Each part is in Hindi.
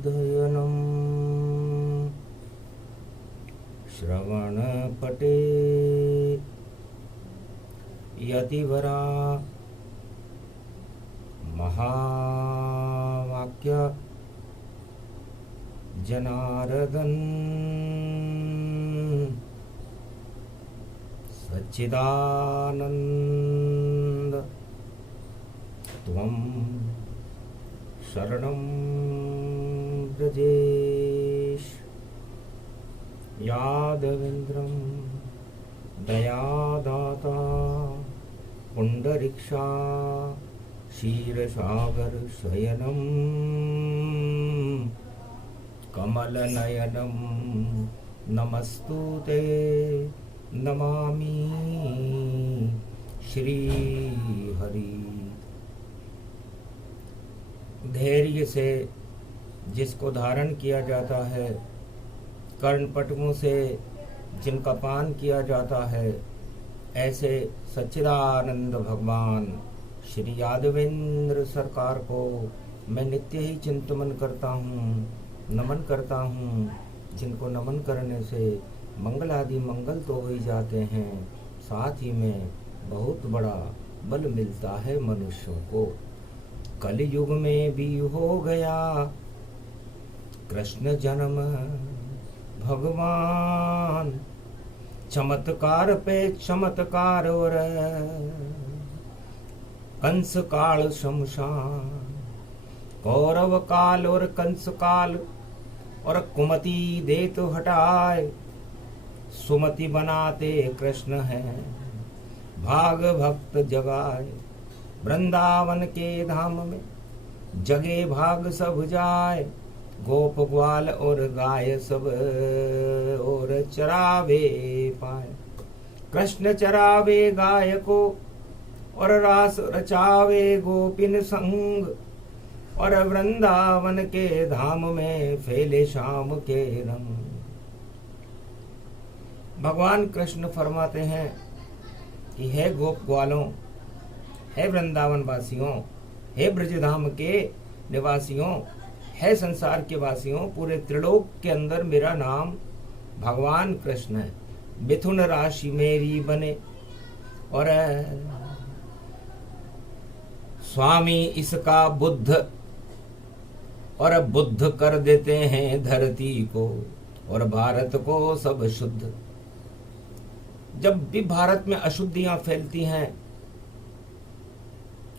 अध्ययनं श्रवणपटे यतिवरा महावाक्य जनार्दन सच्चिदानंद त्वं शरणं व्रजेश यादवेन्द्रं दयादाता पुंडरीक्षा क्षीरसागर शयनं कमलनयनं नमस्तुते नमामि श्रीहरि। धैर्य से जिसको धारण किया जाता है, कर्णपटुओं से जिनका पान किया जाता है, ऐसे सच्चिदानंद भगवान श्री यादवेंद्र सरकार को मैं नित्य ही चिंतन करता हूँ, नमन करता हूँ, जिनको नमन करने से मंगल आदि मंगल तो हो ही जाते हैं, साथ ही में बहुत बड़ा बल मिलता है मनुष्यों को। कलयुग में भी हो गया कृष्ण जन्म भगवान, चमत्कार पे चमत्कार और कंस काल शमशान, कौरव काल और कंस काल और कुमति दे तो हटाए, सुमति बनाते कृष्ण हैं भाग भक्त जगाए। वृंदावन के धाम में जगे भाग सब जाए, गोप ग्वाल और गाय सब और चरावे पाए। कृष्ण चरावे गाय को और रास रचावे गोपिन संग, और वृंदावन के धाम में फैले शाम के रंग। भगवान कृष्ण फरमाते हैं कि हे गोप ग्वालों, हे वृंदावन वासियों, हे ब्रजधाम के निवासियों, है संसार के वासियों, पूरे त्रिलोक के अंदर मेरा नाम भगवान कृष्ण है। मिथुन राशि मेरी बने और स्वामी इसका बुद्ध, और बुद्ध कर देते हैं धरती को और भारत को सब शुद्ध। जब भी भारत में अशुद्धियां फैलती हैं,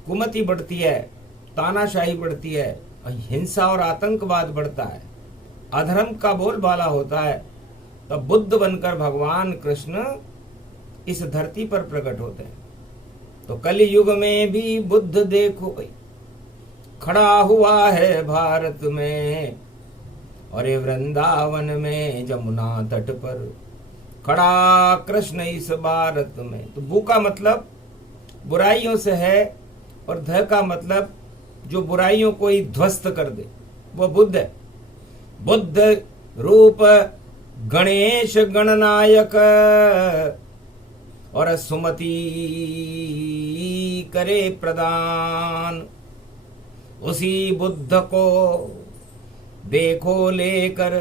कुमति बढ़ती है, तानाशाही बढ़ती है, हिंसा और आतंकवाद बढ़ता है, अधर्म का बोलबाला होता है, तब बुद्ध बनकर भगवान कृष्ण इस धरती पर प्रकट होते हैं। तो कलयुग में भी बुद्ध देखो भाई खड़ा हुआ है भारत में, और ये वृंदावन में जमुना तट पर खड़ा कृष्ण इस भारत में। तो बु का मतलब बुराइयों से है, और ध का मतलब जो बुराइयों को ही ध्वस्त कर दे, वो बुद्ध है। बुद्ध रूप गणेश गणनायक, और सुमति करे प्रदान। उसी बुद्ध को देखो लेकर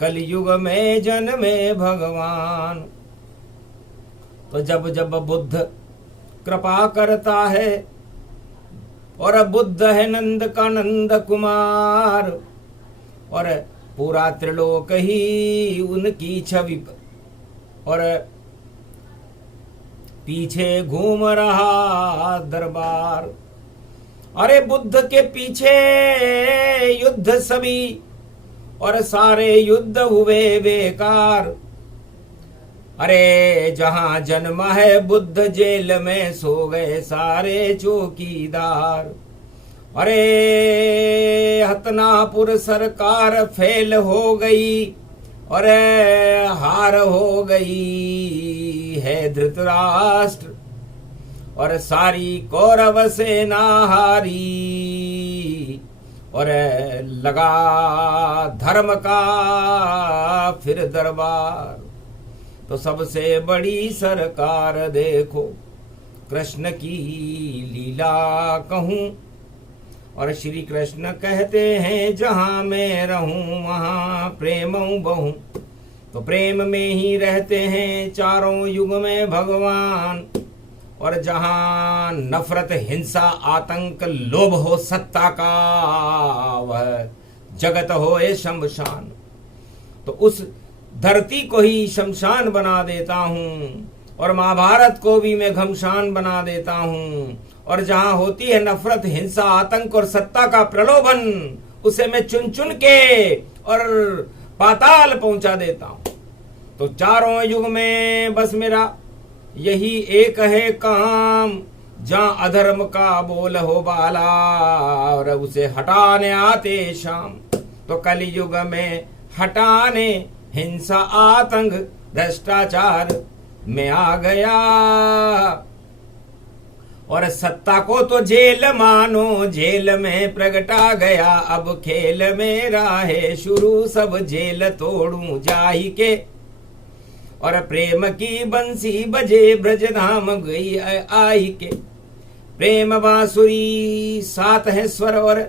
कलयुग में जन्मे भगवान। तो जब जब बुद्ध कृपा करता है, और बुद्ध है नंद का नंद कुमार, और पूरा त्रिलोक ही उनकी छवि, और पीछे घूम रहा दरबार। अरे बुद्ध के पीछे युद्ध सभी, और सारे युद्ध हुए बेकार। अरे जहां जन्म है बुद्ध जेल में सो गए सारे चौकीदार। अरे हतनापुर सरकार फेल हो गई, और हार हो गई है धृतराष्ट्र, और सारी कौरव सेना हारी, और लगा धर्म का फिर दरबार। तो सबसे बड़ी सरकार देखो कृष्ण की लीला कहूं, और श्री कृष्ण कहते हैं जहां मैं रहूं वहां प्रेम बहु। तो प्रेम में ही रहते हैं चारों युग में भगवान। और जहां नफरत हिंसा आतंक लोभ हो सत्ता का वह जगत हो ये शमशान। तो उस धरती को ही शमशान बना देता हूं और महाभारत को भी मैं घमशान बना देता हूं। और जहां होती है नफरत हिंसा आतंक और सत्ता का प्रलोभन उसे मैं चुन चुन के और पाताल पहुंचा देता हूं। तो चारों युग में बस मेरा यही एक है काम, जहां अधर्म का बोल हो बाला और उसे हटाने आते शाम। तो कलयुग में हटाने हिंसा आतंक भ्रष्टाचार में आ गया। और सत्ता को तो जेल मानो जेल में प्रगटा गया। अब खेल मेरा है शुरू सब जेल तोड़ूं जाही के। और प्रेम की बंसी बजे ब्रजधाम गई आई के। प्रेम बांसुरी सात है स्वर और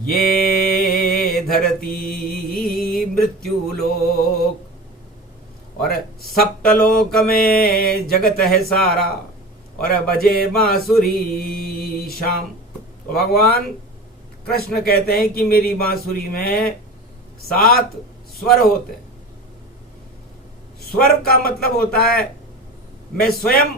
ये धरती मृत्यु लोक। और सप्तलोक में जगत है सारा और बजे बांसुरी शाम। तो भगवान कृष्ण कहते हैं कि मेरी बांसुरी में 7 स्वर होते हैं। स्वर का मतलब होता है मैं स्वयं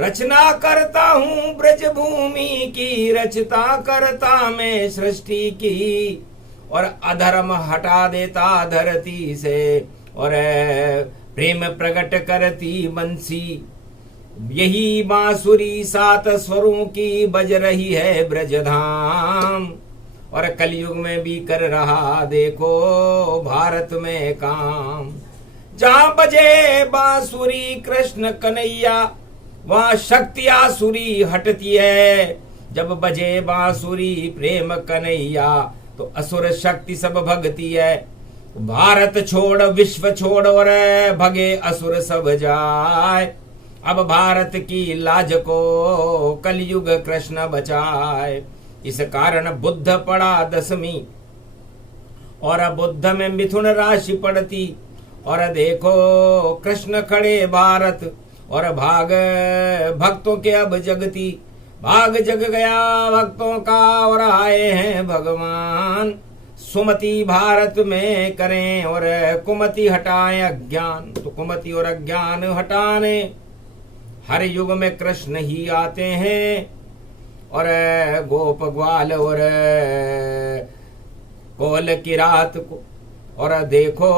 रचना करता हूं ब्रज भूमि की, रचता करता मैं सृष्टि की। और अधर्म हटा देता धरती से और प्रेम प्रकट करती बंसी। यही बांसुरी 7 स्वरों की बज रही है ब्रजधाम। और कलयुग में भी कर रहा देखो भारत में काम। जहां बजे बांसुरी कृष्ण कन्हैया वहां शक्ति आसुरी हटती है। जब बजे बांसुरी प्रेम कन्हैया तो असुर शक्ति सब भगती है। भारत छोड़ विश्व छोड़ और भगे असुर सब जाए। अब भारत की लाज को कलयुग कृष्ण बचाए। इस कारण बुद्ध पड़ा 10वीं और बुद्ध में मिथुन राशि पड़ती। और देखो कृष्ण खड़े भारत और भाग भक्तों के अब जगती। भाग जग गया भक्तों का और आए हैं भगवान। सुमति भारत में करें और कुमति हटाएं अज्ञान। तो कुमति और अज्ञान हटाने हर युग में कृष्ण ही आते हैं। और गोप ग्वाल और कोल की रात को और देखो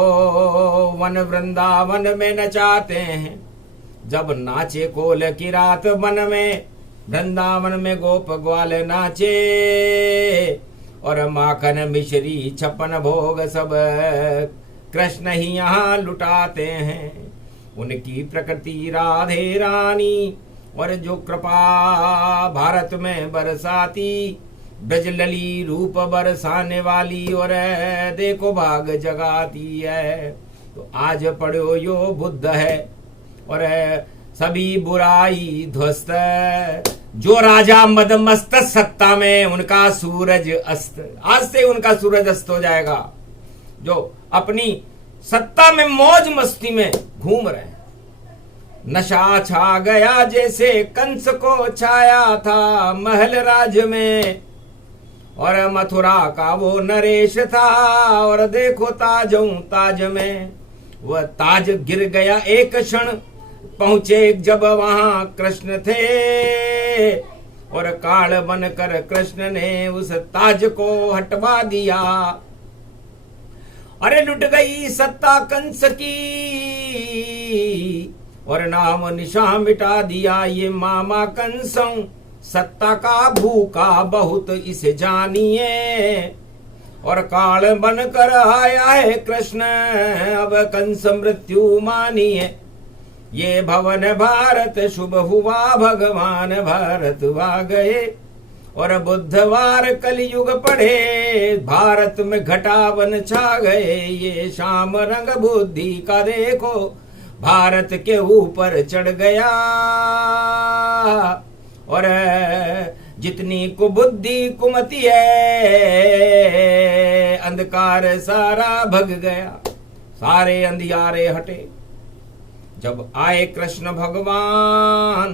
वन वृंदावन में नचाते हैं। जब नाचे कोल की रात वन में वृंदावन में गोप ग्वाल नाचे। और माखन मिश्री छप्पन भोग सब कृष्ण ही यहाँ लुटाते हैं। उनकी प्रकृति राधे रानी और जो कृपा भारत में बरसाती। ब्रजलली रूप बरसाने वाली और देखो भाग जगाती है। तो आज पढ़ो यो बुद्ध है और सभी बुराई ध्वस्त। जो राजा मदमस्त सत्ता में उनका सूरज अस्त। आज से उनका सूरज अस्त हो जाएगा। जो अपनी सत्ता में मौज मस्ती में घूम रहे हैं। नशा छा गया जैसे कंस को छाया था महल राज में। और मथुरा का वो नरेश था और देखो ताज में वह ताज गिर गया एक क्षण। पहुंचे जब वहां कृष्ण थे और काल बनकर कृष्ण ने उस ताज को हटवा दिया। अरे लुट गई सत्ता कंस की और नाम निशा मिटा दिया। ये मामा कंसों सत्ता का भूखा बहुत इसे जानिए। और काल बनकर आया है कृष्ण अब कंस मृत्यु मानिए। ये भवन भारत शुभ हुआ भगवान भारत आ गए। और बुधवार कलयुग पढ़े भारत में घटावन छा गए। ये शाम रंग बुद्धि का देखो भारत के ऊपर चढ़ गया। और जितनी कुबुद्धि कुमति है, अंधकार सारा भग गया, सारे अंधियारे हटे। जब आए कृष्ण भगवान,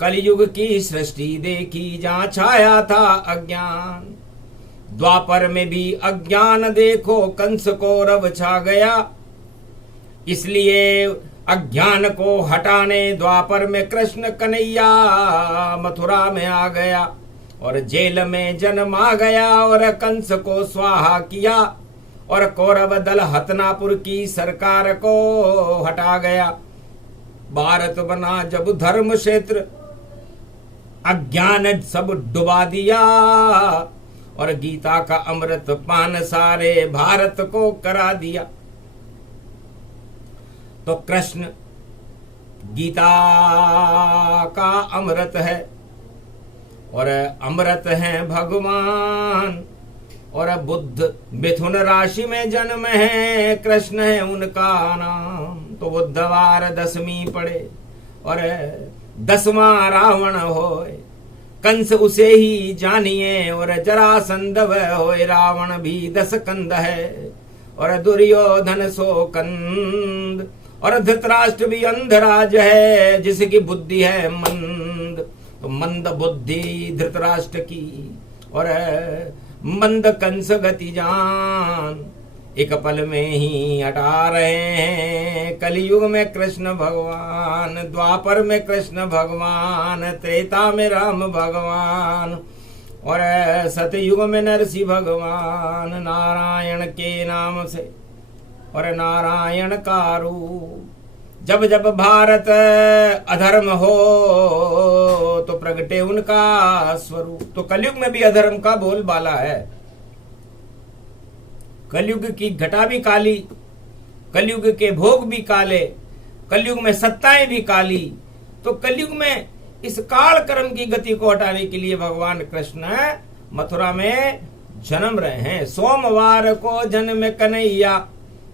कलयुग की सृष्टि देखी, जहां छाया था अज्ञान। द्वापर में भी अज्ञान देखो, कंस को रव छा गया। इसलिए अज्ञान को हटाने द्वापर में कृष्ण कन्हैया मथुरा में आ गया, और जेल में जन्म आ गया, और कंस को स्वाहा किया, और कौरव दल हतनापुर की सरकार को हटा गया। भारत बना जब धर्म क्षेत्र, अज्ञान सब डुबा दिया, और गीता का अमृत पान सारे भारत को करा दिया। तो कृष्ण गीता का अमृत है, और अमृत है भगवान, और बुद्ध मिथुन राशि में जन्म है, कृष्ण है उनका नाम। तो बुधवार दसवीं पड़े, और 10वां रावण होए, कंस उसे ही जानिए, और जरासंध होए, रावण भी 10 कंद है, और दुर्योधन 100 कंद, और धृतराष्ट्र भी अंधराज है, जिसकी बुद्धि है मंद। तो मंद बुद्धि धृतराष्ट्र की, और मंद कंस गति जान, एक पल में ही हटा रहे हैं। कलयुग में कृष्ण भगवान, द्वापर में कृष्ण भगवान, त्रेता में राम भगवान, और सतयुग में नरसिंह भगवान। नारायण के नाम से और नारायण का रूप, जब जब भारत अधर्म हो तो प्रगटे उनका स्वरूप। तो कलयुग में भी अधर्म का बोलबाला है। कलयुग की घटा भी काली, कलयुग के भोग भी काले, कलयुग में सत्ताएं भी काली। तो कलयुग में इस काल कर्म की गति को हटाने के लिए भगवान कृष्ण मथुरा में जन्म रहे हैं। सोमवार को जन्म कन्हैया,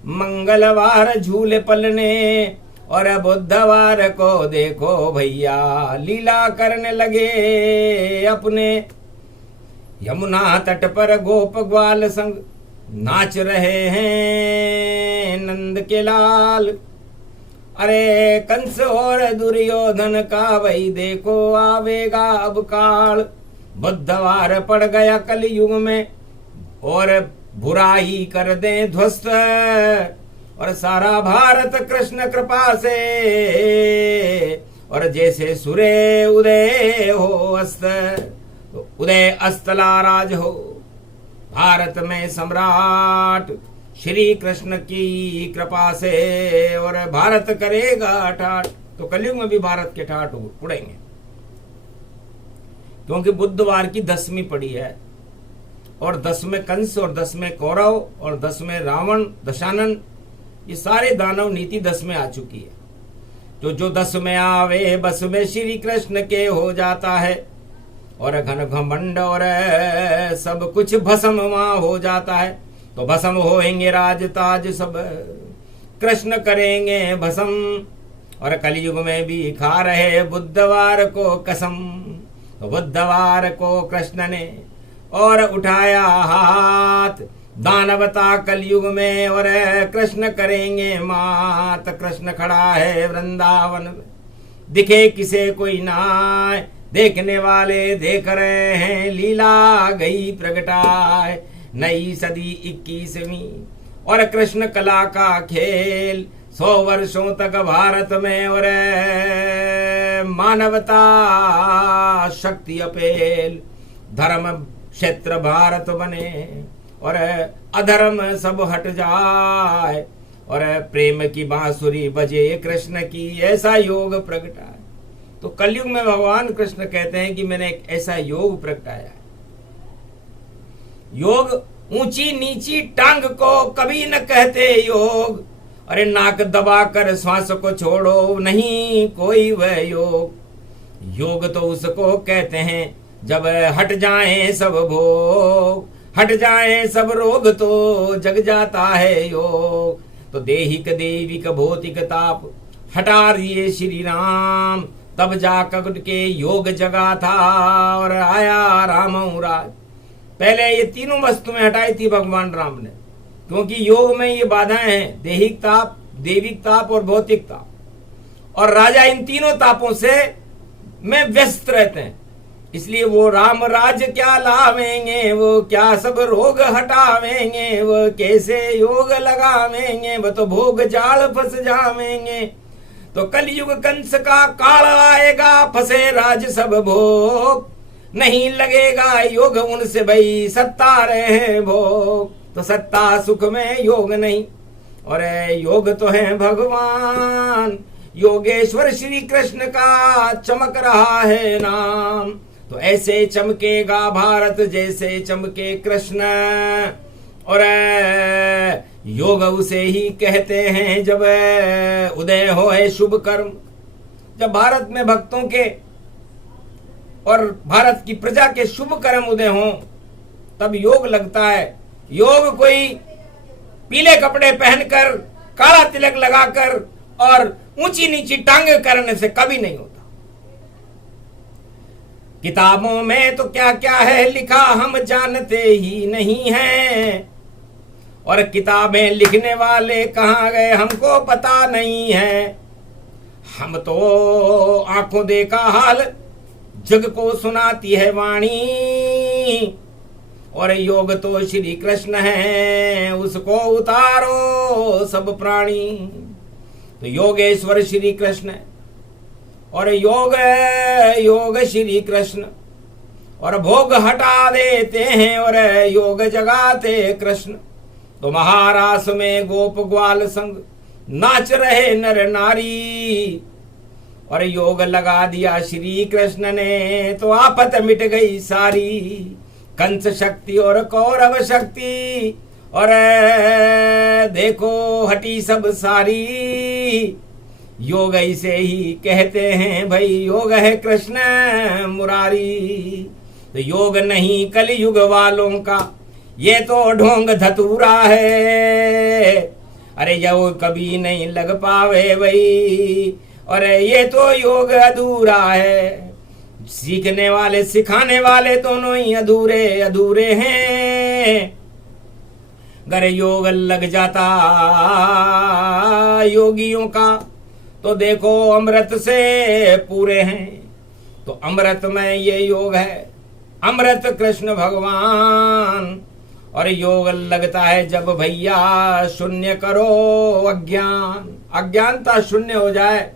मंगलवार झूले पलने, और बुधवार को देखो भैया लीला करने लगे अपने। यमुना तट पर गोप ग्वाल संग नाच रहे हैं नंद के लाल। अरे कंस और दुर्योधन का वही देखो आवेगा अब काल। बुधवार पड़ गया कलयुग में, और बुराई कर दे ध्वस्त, और सारा भारत कृष्ण कृपा से, और जैसे सूर्य उदय हो अस्त, तो उदय अस्तला राज हो भारत में सम्राट श्री कृष्ण की कृपा से, और भारत करेगा ठाट। तो कलयुग में भी भारत के ठाट उड़ेंगे, क्योंकि बुधवार की 10वीं पड़ी है, और 10 में कंस, और 10 में कौरव, और 10 में रावण दशानन। ये सारे दानव नीति 10 में आ चुकी है। तो जो 10 में आवे बस में श्री कृष्ण के हो जाता है, और घन घमंड और सब कुछ भस्म वहां हो जाता है। तो भस्म होएंगे राज ताज सब, कृष्ण करेंगे भस्म, और कलयुग में भी खा रहे बुधवार को कसम। तो बुधवार को कृष्ण ने और उठाया हाथ, दानवता कलयुग में, और कृष्ण करेंगे मात। कृष्ण खड़ा है वृंदावन में, दिखे किसे कोई नाय, देखने वाले देख रहे हैं लीला गई प्रगटाए। नई सदी 21वीं, और कृष्ण कला का खेल 100 वर्षों तक भारत में, और मानवता शक्ति अपेल। धर्म क्षेत्र भारत बने, और अधर्म सब हट जाए, और प्रेम की बांसुरी बजे कृष्ण की, ऐसा योग प्रगटाए। तो कलयुग में भगवान कृष्ण कहते हैं कि मैंने एक ऐसा योग प्रगटाया। योग ऊंची नीची टांग को कभी न कहते योग, अरे नाक दबाकर श्वास को छोड़ो नहीं कोई वह योग। योग तो उसको कहते हैं जब हट जाएं सब भोग, हट जाएं सब रोग, तो जग जाता है योग। तो देहिक देविक भौतिक ताप हटा दिए श्री राम, तब जाकर के योग जगा था और आया रामऊ राज। पहले ये तीनों वस्तुएं हटाई थी भगवान राम ने, क्योंकि योग में ये बाधाएं हैं, देहिक ताप, देविक ताप और भौतिक ताप, और राजा इन तीनों तापों से में व्यस्त रहते हैं। इसलिए वो राम राज क्या लावेंगे, वो क्या सब रोग हटावेंगे, वो कैसे योग लगावेंगे, वो तो भोग जाल फंस जावेंगे। तो कलयुग कंस का काल आएगा, फंसे राज सब भोग, नहीं लगेगा योग उनसे भाई सत्ता रहे भोग। तो सत्ता सुख में योग नहीं, और योग तो है भगवान योगेश्वर श्री कृष्ण का चमक रहा है नाम। तो ऐसे चमकेगा भारत जैसे चमके कृष्ण, और योग उसे ही कहते हैं जब उदय हो है शुभ कर्म। जब भारत में भक्तों के और भारत की प्रजा के शुभ कर्म उदय हो तब योग लगता है। योग कोई पीले कपड़े पहनकर, काला तिलक लगाकर और ऊंची नीची टांगे करने से कभी नहीं होता। किताबों में तो क्या क्या है लिखा हम जानते ही नहीं हैं, और किताबें लिखने वाले कहाँ गए हमको पता नहीं है। हम तो आंखों देखा हाल जग को सुनाती है वाणी, और योग तो श्री कृष्ण है उसको उतारो सब प्राणी। तो योगेश्वर श्री कृष्ण और योग श्री कृष्ण, और भोग हटा देते हैं और योग जगाते कृष्ण। तो महारास में गोप ग्वाल संग नाच रहे नर नारी, और योग लगा दिया श्री कृष्ण ने तो आफत मिट गई सारी। कंस शक्ति और कौरव शक्ति, और देखो हटी सब सारी। योग इसे ही कहते हैं भाई योग है कृष्ण मुरारी। तो योग नहीं कलयुग वालों का ये तो ढोंग धतूरा है, अरे यो कभी नहीं लग पावे भाई, और ये तो योग अधूरा है। सीखने वाले सिखाने वाले दोनों ही अधूरे अधूरे हैं। अगर योग लग जाता योगियों का तो देखो अमृत से पूरे हैं। तो अमृत में ये योग है, अमृत कृष्ण भगवान। और योग लगता है जब भैया शून्य करो अज्ञान, अज्ञानता शून्य हो जाए,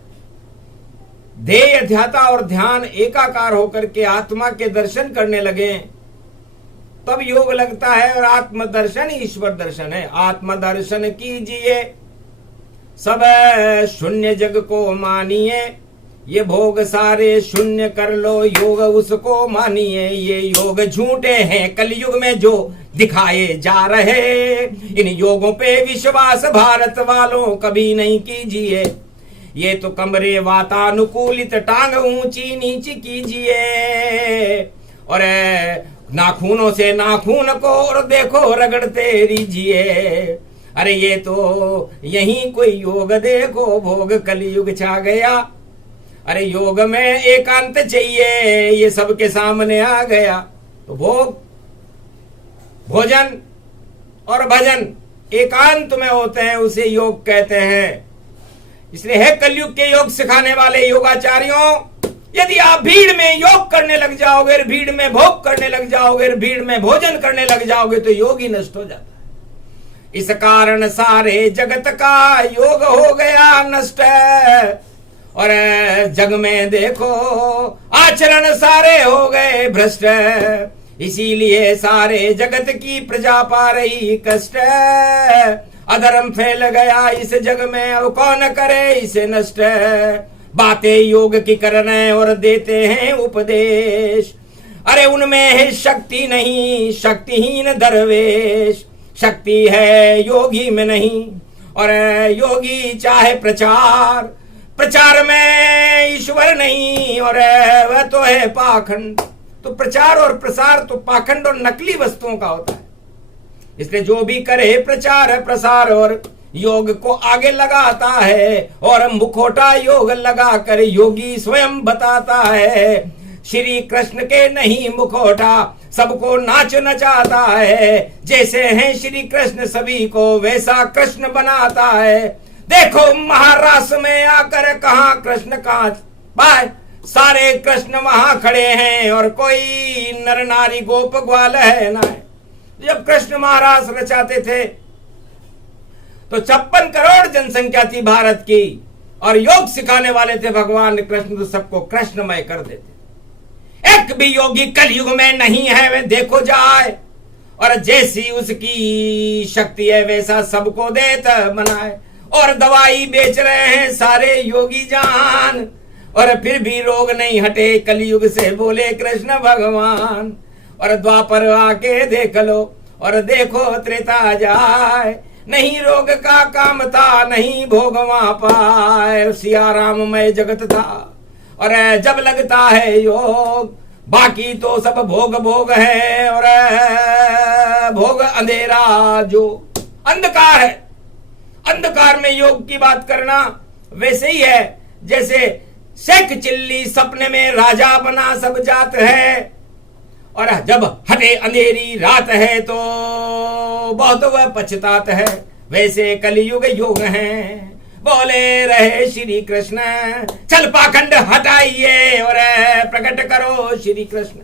ध्येय ध्याता और ध्यान एकाकार होकर के आत्मा के दर्शन करने लगे, तब योग लगता है। और आत्म दर्शन ईश्वर दर्शन है। आत्म दर्शन कीजिए सब शून्य जग को मानिए, ये भोग सारे शून्य कर लो योग उसको मानिए। ये योग झूठे हैं कलयुग में जो दिखाए जा रहे, इन योगों पे विश्वास भारत वालों कभी नहीं कीजिए। ये तो कमरे वातानुकूलित टांग ऊंची नीची कीजिए, और नाखूनों से नाखून को और देखो रगड़ते रीजिए। अरे ये तो यही कोई योग देखो भोग कलयुग छा गया। अरे योग में एकांत चाहिए ये सबके सामने आ गया। तो भोग भोजन और भजन एकांत में होते हैं, उसे योग कहते हैं। इसलिए है कलयुग के योग सिखाने वाले योगाचार्यों, यदि आप भीड़ में योग करने लग जाओगे, भीड़ में भोग करने लग जाओगे, भीड़ में भोजन करने लग जाओगे तो योग ही नष्ट हो जाता है। इस कारण सारे जगत का योग हो गया नष्ट। और जग में देखो आचरण सारे हो गए भ्रष्ट, इसीलिए सारे जगत की प्रजा पा रही कष्ट। अधर्म फैल गया इस जग में, अब कौन करे इसे नष्ट। बातें योग की करने और देते हैं उपदेश, अरे उनमें है शक्ति नहीं शक्तिहीन दरवेश। शक्ति है योगी में नहीं, और योगी चाहे प्रचार, प्रचार में ईश्वर नहीं, और वह तो है पाखंड। तो प्रचार और प्रसार तो पाखंड और नकली वस्तुओं का होता है। इसलिए जो भी करे प्रचार प्रसार और योग को आगे लगाता है और मुखौटा योग लगाकर योगी स्वयं बताता है। श्री कृष्ण के नहीं मुखौटा, सबको नाच नचाता है। जैसे हैं श्री कृष्ण सभी को वैसा कृष्ण बनाता है। देखो महाराष्ट्र में आकर कहाँ कृष्ण कहाँ पाए, सारे कृष्ण वहां खड़े हैं और कोई नर नारी गोप ग्वाल है ना। जब कृष्ण महाराज रचाते थे तो 56 करोड़ जनसंख्या थी भारत की, और योग सिखाने वाले थे भगवान कृष्ण, तो सबको कृष्णमय कर देते। एक भी योगी कलयुग में नहीं है वे देखो जाए, और जैसी उसकी शक्ति है वैसा सबको देता बनाए। और दवाई बेच रहे हैं सारे योगी जान, और फिर भी रोग नहीं हटे कलयुग से, बोले कृष्ण भगवान। और द्वापर आके देख लो और देखो त्रेता जाए, नहीं रोग का काम था नहीं भोग वहां पाए। सिया राममय जगत था, और जब लगता है योग बाकी तो सब भोग भोग है, और भोग अंधेरा जो अंधकार है। अंधकार में योग की बात करना वैसे ही है जैसे शेख चिल्ली सपने में राजा बना सब जात है, और जब हटे अंधेरी रात है तो बहुत वह पछतात है। वैसे कलयुग योग है, बोले रहे श्री कृष्ण। चल पाखंड हटाइए और प्रकट करो श्री कृष्ण।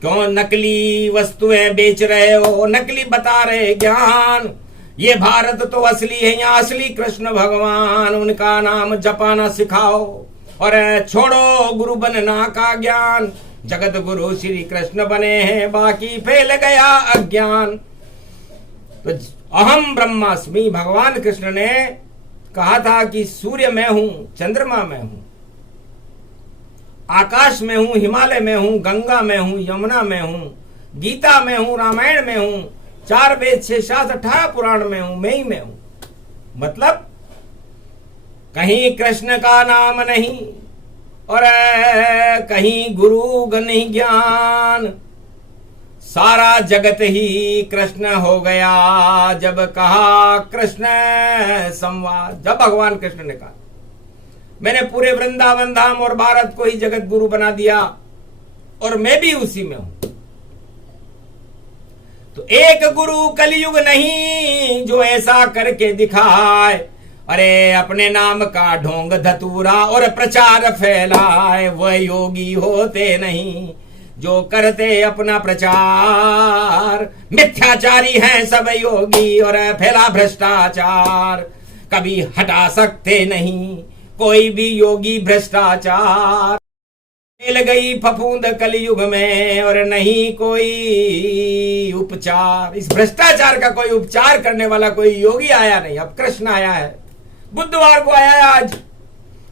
क्यों नकली वस्तुएं बेच रहे हो, नकली बता रहे ज्ञान। ये भारत तो असली है, यहाँ असली कृष्ण भगवान, उनका नाम जपाना सिखाओ और छोड़ो गुरु बनना का ज्ञान। जगत गुरु श्री कृष्ण बने हैं, बाकी फैल गया अज्ञान। तो अहम ब्रह्मास्मि भगवान कृष्ण ने कहा था कि सूर्य में हूं, चंद्रमा में हूं, आकाश में हूं, हिमालय में हूं, गंगा में हूं, यमुना में हूं, गीता में हूं, रामायण में हूं, 4 वेद 6 शास्त्र 18 पुराण में हूं, मैं ही में हूं। मतलब कहीं कृष्ण का नाम नहीं और कहीं गुरु नहीं ज्ञान, सारा जगत ही कृष्ण हो गया। जब कहा कृष्ण संवाद, जब भगवान कृष्ण ने कहा मैंने पूरे वृंदावन धाम और भारत को ही जगत गुरु बना दिया और मैं भी उसी में हूं, तो एक गुरु कलयुग नहीं जो ऐसा करके दिखाए। अरे अपने नाम का ढोंग धतूरा और प्रचार फैलाए, वह योगी होते नहीं जो करते अपना प्रचार। मिथ्याचारी हैं सब योगी और फैला भ्रष्टाचार, कभी हटा सकते नहीं कोई भी योगी भ्रष्टाचार। मिल गई फफूंद कलयुग में और नहीं कोई उपचार। इस भ्रष्टाचार का कोई उपचार करने वाला कोई योगी आया नहीं, अब कृष्ण आया है। बुधवार को आया है आज,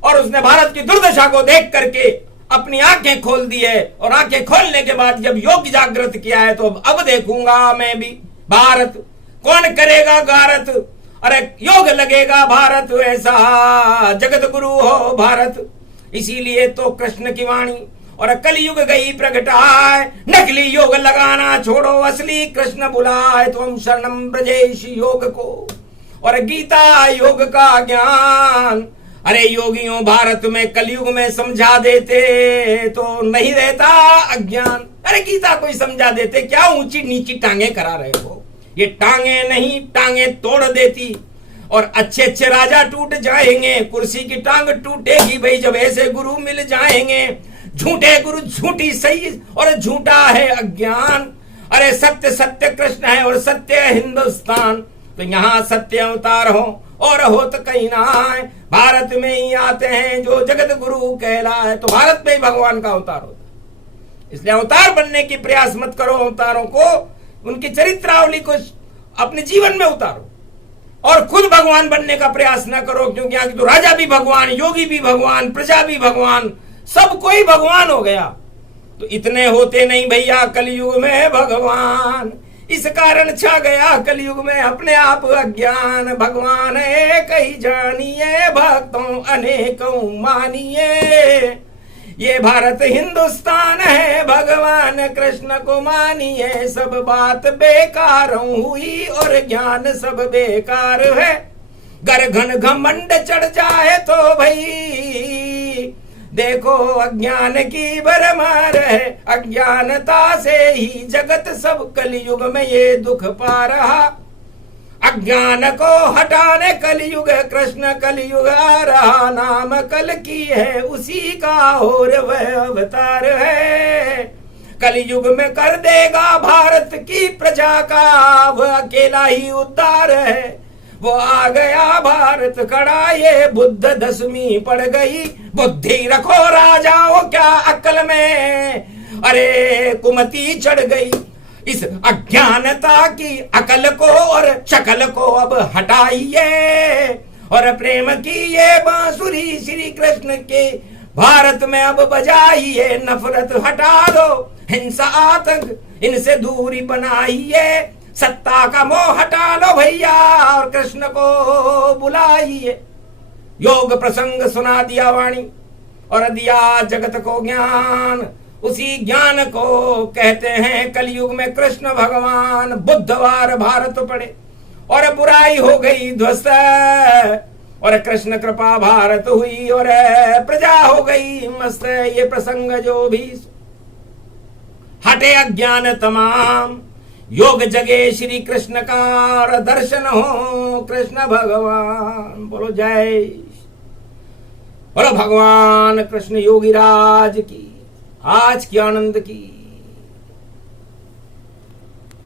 और उसने भारत की दुर्दशा को देख करके अपनी आंखें खोल दी है, और आंखें खोलने के बाद जब योग जागृत किया है तो अब देखूंगा मैं भी भारत, कौन करेगा गारत। अरे योग लगेगा भारत ऐसा, जगत गुरु हो भारत। इसीलिए तो कृष्ण की वाणी और कलयुग गई प्रगटाए, नकली योग लगाना छोड़ो असली कृष्ण बुलाए। तो हम शरणम ब्रजेश योग को और गीता योग का ज्ञान। अरे योगियों भारत में कलयुग में समझा देते तो नहीं रहता अज्ञान। अरे गीता कोई समझा देते, क्या ऊंची नीची टांगे करा रहे हो। ये टांगे नहीं, टांगे तोड़ देती और अच्छे अच्छे राजा टूट जाएंगे, कुर्सी की टांग टूटेगी भाई जब ऐसे गुरु मिल जाएंगे। झूठे गुरु झूठी सही और झूठा है अज्ञान। अरे सत्य सत्य कृष्ण है और सत्य है हिंदुस्तान। तो यहाँ सत्य अवतार हो और हो तो कहीं ना आए, भारत में ही आते हैं जो जगत गुरु कहलाए। तो भारत में ही भगवान का अवतार होता है, इसलिए अवतार बनने की प्रयास मत करो। अवतारों को उनकी चरित्रावली को अपने जीवन में उतारो और खुद भगवान बनने का प्रयास न करो, क्योंकि यहाँ तो राजा भी भगवान, योगी भी भगवान, प्रजा भी भगवान, सब कोई भगवान हो गया। तो इतने होते नहीं भैया कलयुग में भगवान, इस कारण छा गया कलयुग में अपने आप अज्ञान। भगवान एक ही जानिए, भक्तों अनेकों मानिए। ये भारत हिंदुस्तान है, भगवान कृष्ण को मानिए। सब बात बेकार हुई और ज्ञान सब बेकार है। गर घन घमंड चढ़ जाए तो भाई देखो अज्ञान की भरमार है, अज्ञानता से ही जगत सब कलयुग में ये दुख पा रहा। अज्ञान को हटाने कलयुग कृष्ण कलयुग आ रहा, नाम कल की है उसी का और वह अवतार है। कलयुग में कर देगा भारत की प्रजा का वह अकेला ही उद्धार है। वो आ गया भारत खड़ा ये बुद्ध दसवीं पड़ गई। बुद्धि रखो राजाओं क्या अक्ल में, अरे कुमति चढ़ गई। इस अज्ञानता की अकल को और शकल को अब हटाइए और प्रेम की ये बांसुरी श्री कृष्ण के भारत में अब बजाइए। नफरत हटा दो, हिंसा आतंक इनसे दूरी बनाइए। सत्ता का मोह हटा लो भैया और कृष्ण को बुलाइए। योग प्रसंग सुना दिया वाणी और दिया जगत को ज्ञान, उसी ज्ञान को कहते हैं कलयुग में कृष्ण भगवान। बुधवार भारत पड़े और बुराई हो गई ध्वस्त और कृष्ण कृपा भारत हुई और प्रजा हो गई मस्त। ये प्रसंग जो भी हटे अज्ञान तमाम, योग जगे श्री कृष्ण का दर्शन हो कृष्ण भगवान। बोलो जय बोलो भगवान कृष्ण योगी राज की, आज की आनंद की।